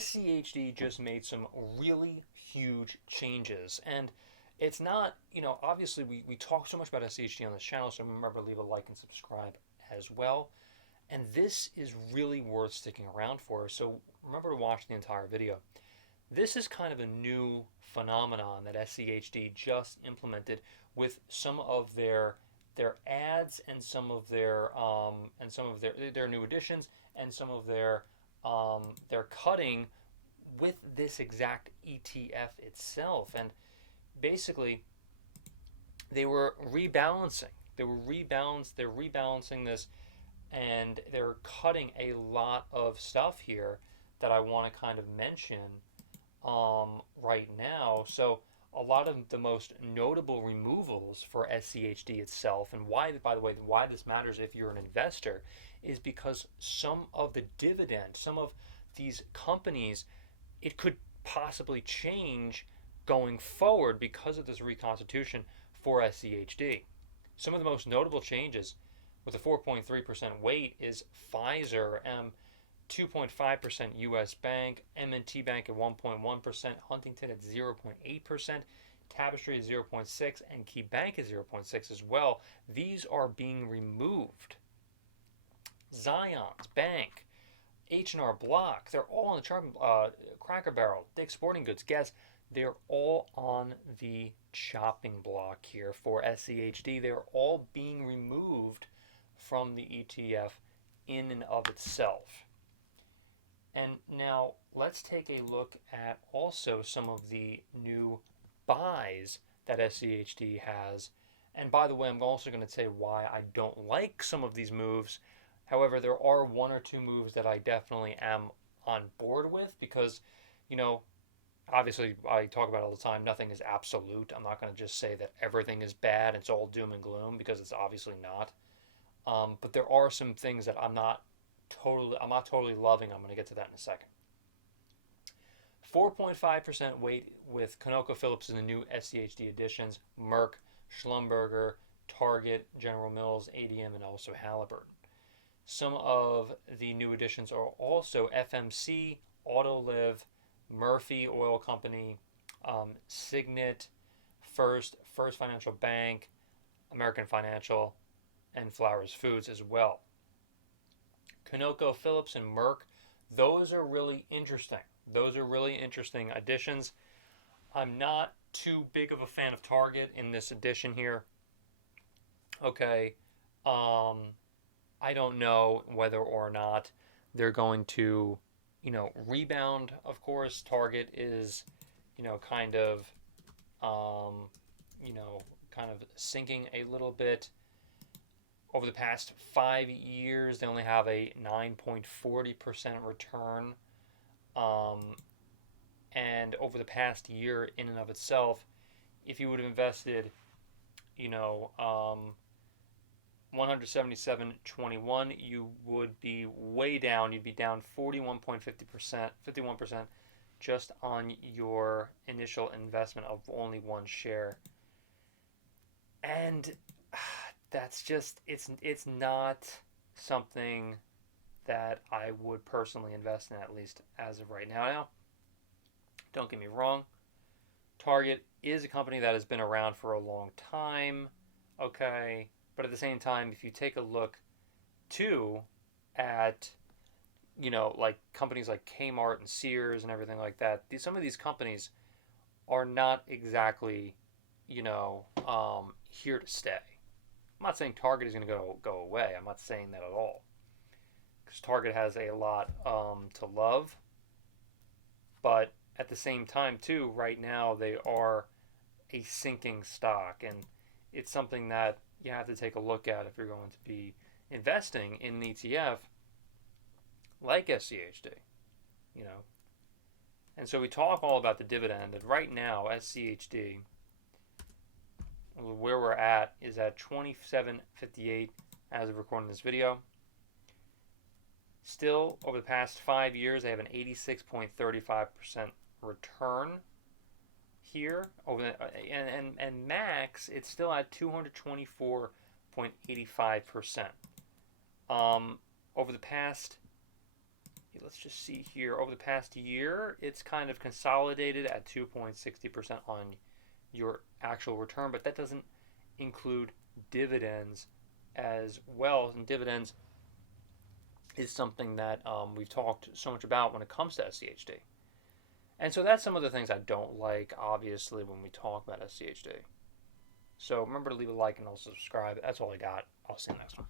SCHD just made some really huge changes. And it's not, obviously we talk so much about SCHD on this channel, so remember to leave a like and subscribe as well. And this is really worth sticking around for, so remember to watch the entire video. This is kind of a new phenomenon that SCHD just implemented with some of their ads and some of their new additions and some of their cutting with this exact ETF itself. And basically, they were rebalancing. They're rebalancing this, and they're cutting a lot of stuff here that I want to kind of mention right now. So a lot of the most notable removals for SCHD itself, and why, by the way, why this matters if you're an investor, is because some of the dividend, some of these companies, it could possibly change going forward because of this reconstitution for SCHD. Some of the most notable changes with a 4.3% weight is Pfizer, 2.5% U.S. Bank, M&T Bank at 1.1%, Huntington at 0.8%, Tapestry at 0.6%, and Key Bank at 0.6% as well. These are being removed. Zion's Bank, H&R Block, they're all on the chart. Cracker Barrel, Dick's Sporting Goods, Guess, they're all on the chopping block here for SCHD. They're all being removed from the ETF in and of itself. And now let's take a look at also some of the new buys that SCHD has. And by the way, I'm also going to say why I don't like some of these moves. However, there are one or two moves that I definitely am on board with because, obviously I talk about it all the time. Nothing is absolute. I'm not going to just say that everything is bad. It's all doom and gloom because it's obviously not. But there are some things that I'm not totally loving. I'm going to get to that in a second. 4.5% weight with ConocoPhillips in the new SCHD additions, Merck, Schlumberger, Target, General Mills, ADM, and also Halliburton. Some of the new additions are also FMC, Autoliv, Murphy Oil Company, Signet, First Financial Bank, American Financial, and Flowers Foods as well. ConocoPhillips and Merck, those are really interesting. Those are really interesting additions. I'm not too big of a fan of Target in this edition here. Okay. I don't know whether or not they're going to, rebound. Of course, Target is, kind of sinking a little bit. Over the past 5 years, they only have a 9.40% return. And over the past year in and of itself, if you would have invested, 177.21, you would be way down. You'd be down 41.50%, 51% just on your initial investment of only one share. And that's just, it's not something that I would personally invest in, at least as of right now. Now, don't get me wrong, Target is a company that has been around for a long time, okay? But at the same time, if you take a look too at, like companies like Kmart and Sears and everything like that, some of these companies are not exactly, here to stay. I'm not saying Target is going to go away. I'm not saying that at all. Because Target has a lot to love. But at the same time, too, right now they are a sinking stock. And it's something that you have to take a look at if you're going to be investing in an ETF like SCHD. And so we talk all about the dividend. And right now, SCHD, where we're at, is at 27.58 as of recording this video. Still, over the past 5 years, they have an 86.35% return here. And max, it's still at 224.85%. Over the past let's just see here. Over the past year, it's kind of consolidated at 2.60% on your actual return, but that doesn't include dividends as well. And dividends is something that we've talked so much about when it comes to SCHD. And so that's some of the things I don't like, obviously, when we talk about SCHD. So remember to leave a like and also subscribe. That's all I got. I'll see you next one.